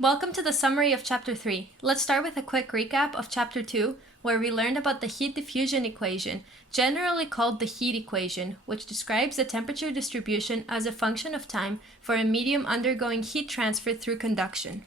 Welcome to the summary of Chapter 3. Let's start with a quick recap of Chapter 2, where we learned about the heat diffusion equation, generally called the heat equation, which describes the temperature distribution as a function of time for a medium undergoing heat transfer through conduction.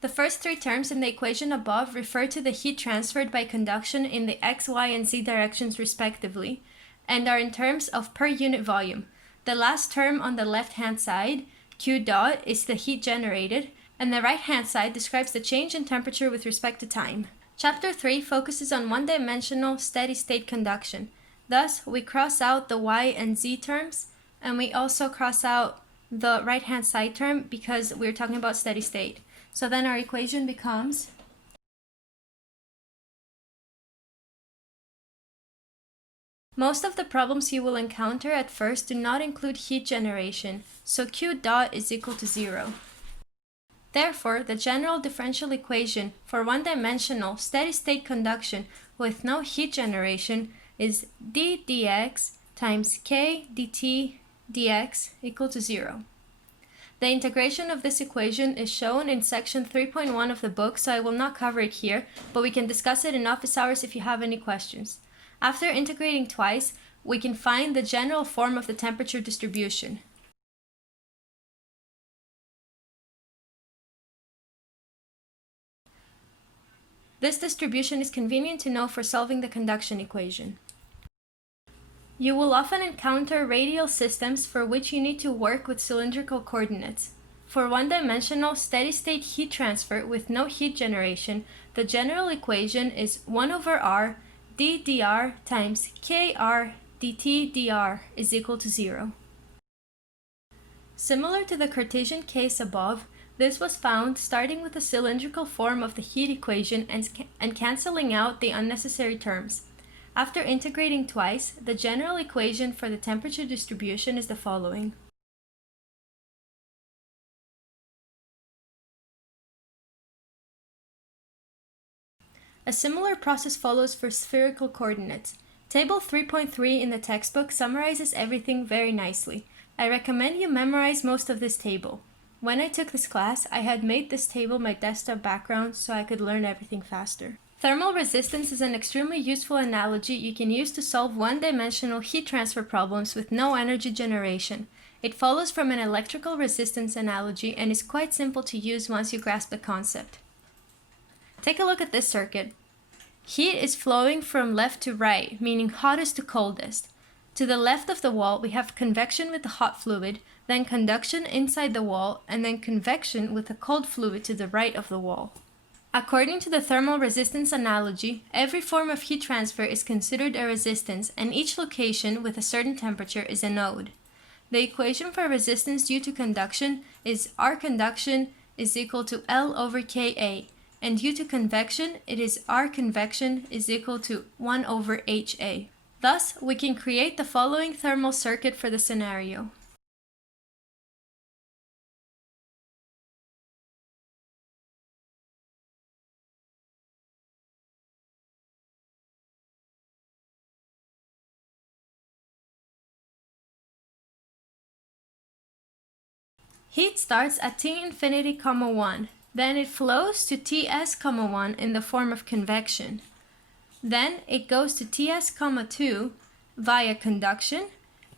The first three terms in the equation above refer to the heat transferred by conduction in the x, y, and z directions respectively, and are in terms of per unit volume. The last term on the left-hand side, Q dot, is the heat generated, and the right-hand side describes the change in temperature with respect to time. Chapter 3 focuses on one-dimensional steady-state conduction. Thus, we cross out the y and z terms, and we also cross out the right-hand side term because we're talking about steady state. So then our equation becomes most of the problems you will encounter at first do not include heat generation, so Q dot is equal to 0. Therefore, the general differential equation for one-dimensional steady-state conduction with no heat generation is d dx times k dt dx equal to 0. The integration of this equation is shown in section 3.1 of the book, so I will not cover it here, but we can discuss it in office hours if you have any questions. After integrating twice, we can find the general form of the temperature distribution. This distribution is convenient to know for solving the conduction equation. You will often encounter radial systems for which you need to work with cylindrical coordinates. For one-dimensional steady-state heat transfer with no heat generation, the general equation is 1 over r d dr times kr dt dr is equal to 0. Similar to the Cartesian case above, this was found starting with the cylindrical form of the heat equation and cancelling out the unnecessary terms. After integrating twice, the general equation for the temperature distribution is the following. A similar process follows for spherical coordinates. Table 3.3 in the textbook summarizes everything very nicely. I recommend you memorize most of this table. When I took this class, I had made this table my desktop background so I could learn everything faster. Thermal resistance is an extremely useful analogy you can use to solve one-dimensional heat transfer problems with no energy generation. It follows from an electrical resistance analogy and is quite simple to use once you grasp the concept. Take a look at this circuit. Heat is flowing from left to right, meaning hottest to coldest. To the left of the wall, we have convection with the hot fluid, then conduction inside the wall, and then convection with the cold fluid to the right of the wall. According to the thermal resistance analogy, every form of heat transfer is considered a resistance, and each location with a certain temperature is a node. The equation for resistance due to conduction is R conduction is equal to L over Ka, and due to convection, it is R convection is equal to 1 over Ha. Thus, we can create the following thermal circuit for the scenario. Heat starts at T infinity, 1, then it flows to Ts, 1 in the form of convection. Then it goes to Ts, 2 via conduction,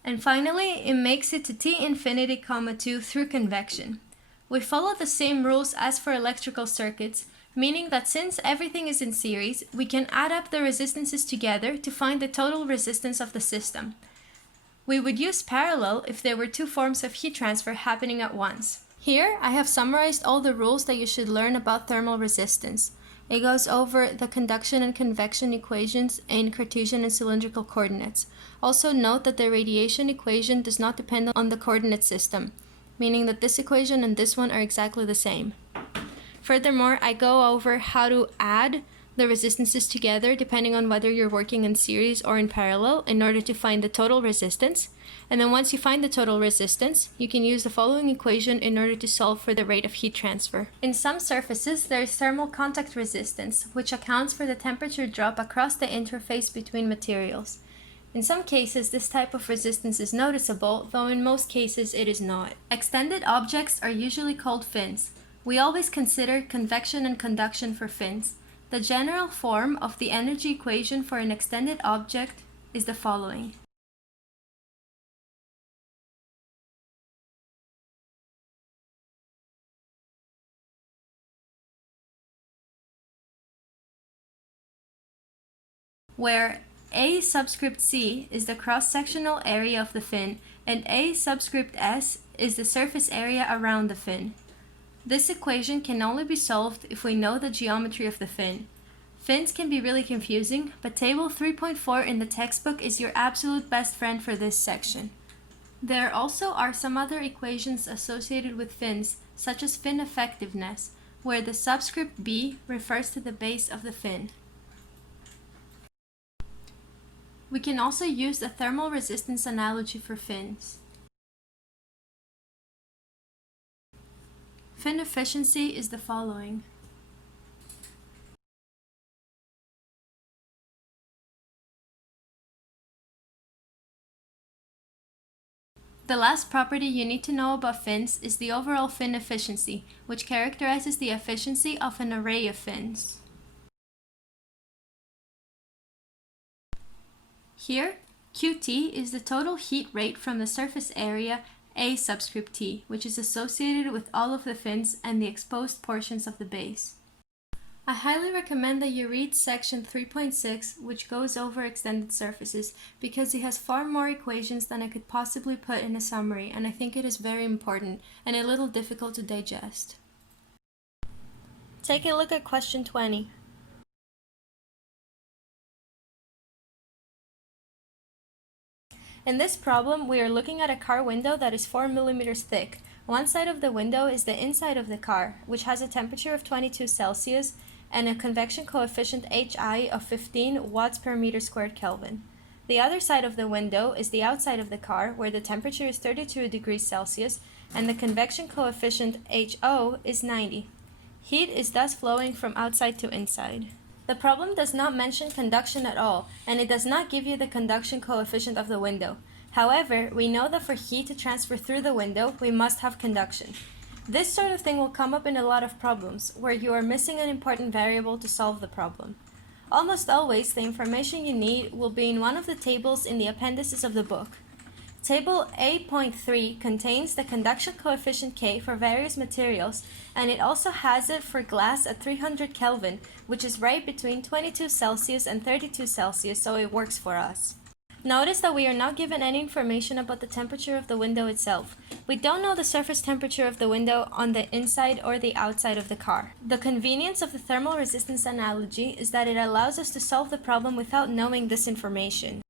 and finally it makes it to T infinity, 2 through convection. We follow the same rules as for electrical circuits, meaning that since everything is in series, we can add up the resistances together to find the total resistance of the system. We would use parallel if there were two forms of heat transfer happening at once. Here, I have summarized all the rules that you should learn about thermal resistance. It goes over the conduction and convection equations in Cartesian and cylindrical coordinates. Also note that the radiation equation does not depend on the coordinate system, meaning that this equation and this one are exactly the same. Furthermore, I go over how to add the resistances together depending on whether you're working in series or in parallel in order to find the total resistance. And then once you find the total resistance, you can use the following equation in order to solve for the rate of heat transfer. In some surfaces, there is thermal contact resistance, which accounts for the temperature drop across the interface between materials. In some cases, this type of resistance is noticeable, though in most cases it is not. Extended objects are usually called fins. We always consider convection and conduction for fins. The general form of the energy equation for an extended object is the following. Where A subscript C is the cross-sectional area of the fin, and A subscript S is the surface area around the fin. This equation can only be solved if we know the geometry of the fin. Fins can be really confusing, but table 3.4 in the textbook is your absolute best friend for this section. There also are some other equations associated with fins, such as fin effectiveness, where the subscript B refers to the base of the fin. We can also use the thermal resistance analogy for fins. Fin efficiency is the following. The last property you need to know about fins is the overall fin efficiency, which characterizes the efficiency of an array of fins. Here, Qt is the total heat rate from the surface area A subscript T, which is associated with all of the fins and the exposed portions of the base. I highly recommend that you read section 3.6, which goes over extended surfaces, because it has far more equations than I could possibly put in a summary, and I think it is very important and a little difficult to digest. Take a look at question 20. In this problem, we are looking at a car window that is 4 millimeters thick. One side of the window is the inside of the car, which has a temperature of 22 Celsius and a convection coefficient HI of 15 watts per meter squared Kelvin. The other side of the window is the outside of the car, where the temperature is 32 degrees Celsius and the convection coefficient HO is 90. Heat is thus flowing from outside to inside. The problem does not mention conduction at all, and it does not give you the conduction coefficient of the window. However, we know that for heat to transfer through the window, we must have conduction. This sort of thing will come up in a lot of problems, where you are missing an important variable to solve the problem. Almost always, the information you need will be in one of the tables in the appendices of the book. Table A.3 contains the conduction coefficient K for various materials, and it also has it for glass at 300 Kelvin, which is right between 22 Celsius and 32 Celsius, so it works for us. Notice that we are not given any information about the temperature of the window itself. We don't know the surface temperature of the window on the inside or the outside of the car. The convenience of the thermal resistance analogy is that it allows us to solve the problem without knowing this information.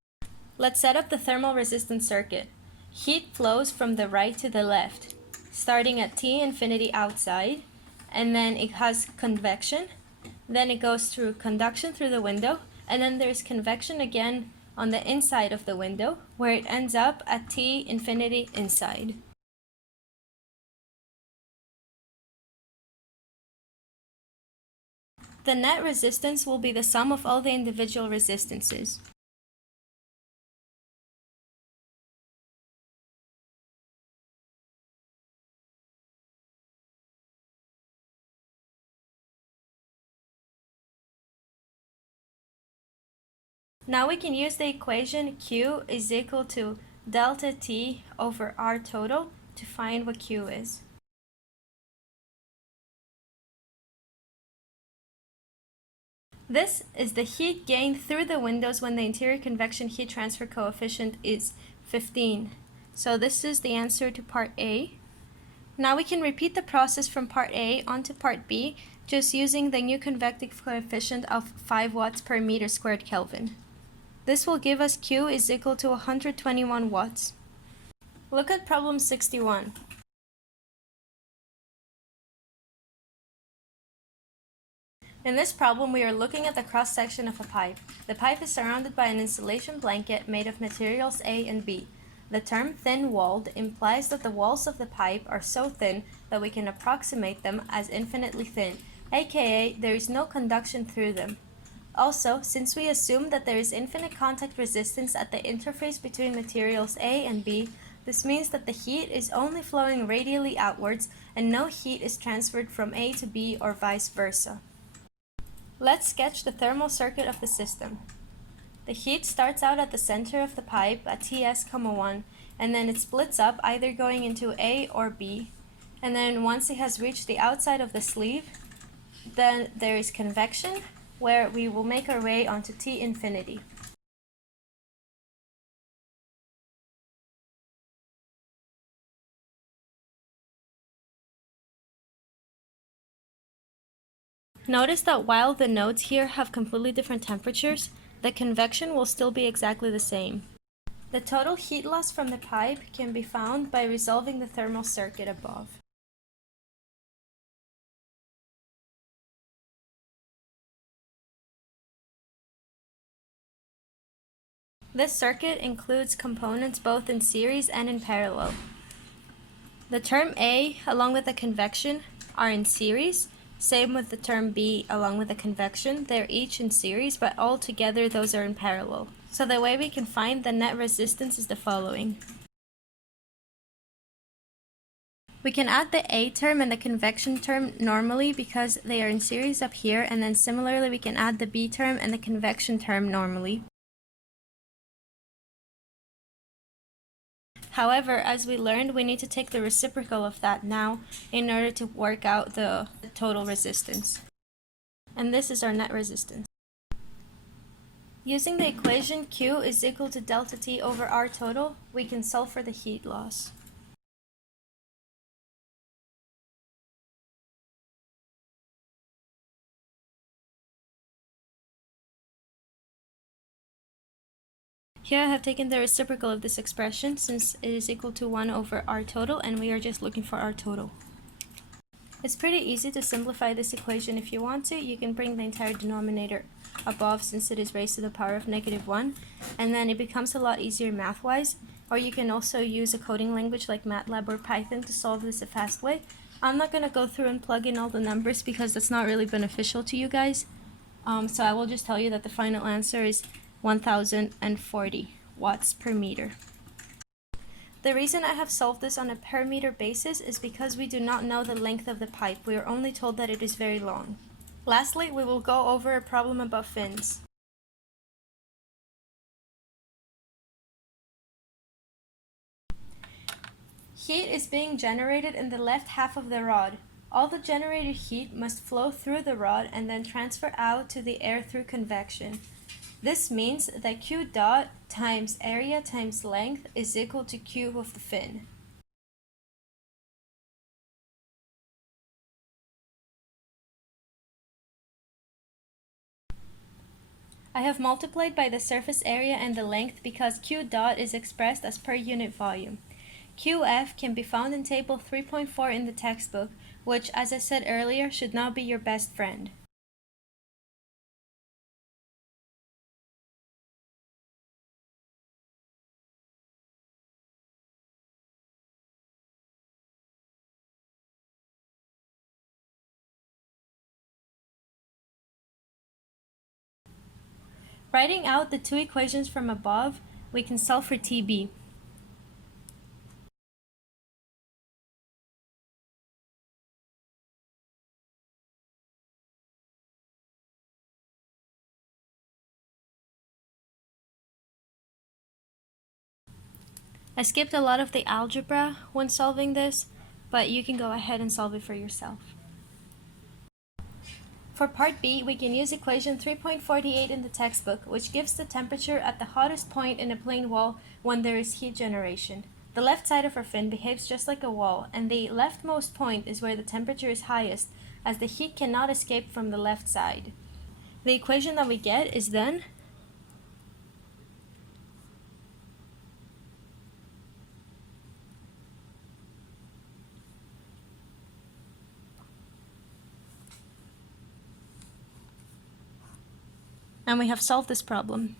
Let's set up the thermal resistance circuit. Heat flows from the right to the left, starting at T infinity outside, and then it has convection, then it goes through conduction through the window, and then there's convection again on the inside of the window, where it ends up at T infinity inside. The net resistance will be the sum of all the individual resistances. Now we can use the equation Q is equal to delta T over R total to find what Q is. This is the heat gained through the windows when the interior convection heat transfer coefficient is 15. So this is the answer to part A. Now we can repeat the process from part A onto part B, just using the new convective coefficient of 5 watts per meter squared Kelvin. This will give us Q is equal to 121 watts. Look at problem 61. In this problem, we are looking at the cross-section of a pipe. The pipe is surrounded by an insulation blanket made of materials A and B. The term thin-walled implies that the walls of the pipe are so thin that we can approximate them as infinitely thin, aka there is no conduction through them. Also, since we assume that there is infinite contact resistance at the interface between materials A and B, this means that the heat is only flowing radially outwards and no heat is transferred from A to B or vice versa. Let's sketch the thermal circuit of the system. The heat starts out at the center of the pipe at Ts, 1, and then it splits up either going into A or B, and then once it has reached the outside of the sleeve, then there is convection, where we will make our way onto T infinity. Notice that while the nodes here have completely different temperatures, the convection will still be exactly the same. The total heat loss from the pipe can be found by resolving the thermal circuit above. This circuit includes components both in series and in parallel. The term A, along with the convection, are in series. Same with the term B, along with the convection. They're each in series, but all together those are in parallel. So the way we can find the net resistance is the following. We can add the A term and the convection term normally because they are in series up here, and then similarly we can add the B term and the convection term normally. However, as we learned, we need to take the reciprocal of that now in order to work out the total resistance. And this is our net resistance. Using the equation Q is equal to delta T over R total, we can solve for the heat loss. Here I have taken the reciprocal of this expression since it is equal to 1 over R total, and we are just looking for R total. It's pretty easy to simplify this equation if you want to. You can bring the entire denominator above since it is raised to the power of -1, and then it becomes a lot easier math-wise. Or you can also use a coding language like MATLAB or Python to solve this a fast way. I'm not going to go through and plug in all the numbers because that's not really beneficial to you guys. So I will just tell you that the final answer is 1040 watts per meter. The reason I have solved this on a per meter basis is because we do not know the length of the pipe. We are only told that it is very long. Lastly, we will go over a problem about fins. Heat is being generated in the left half of the rod. All the generated heat must flow through the rod and then transfer out to the air through convection. This means that Q dot times area times length is equal to Q of the fin. I have multiplied by the surface area and the length because Q dot is expressed as per unit volume. QF can be found in table 3.4 in the textbook, which, as I said earlier, should not be your best friend. Writing out the two equations from above, we can solve for TB. I skipped a lot of the algebra when solving this, but you can go ahead and solve it for yourself. For part B, we can use equation 3.48 in the textbook, which gives the temperature at the hottest point in a plane wall when there is heat generation. The left side of our fin behaves just like a wall, and the leftmost point is where the temperature is highest, as the heat cannot escape from the left side. The equation that we get is then And we have solved this problem.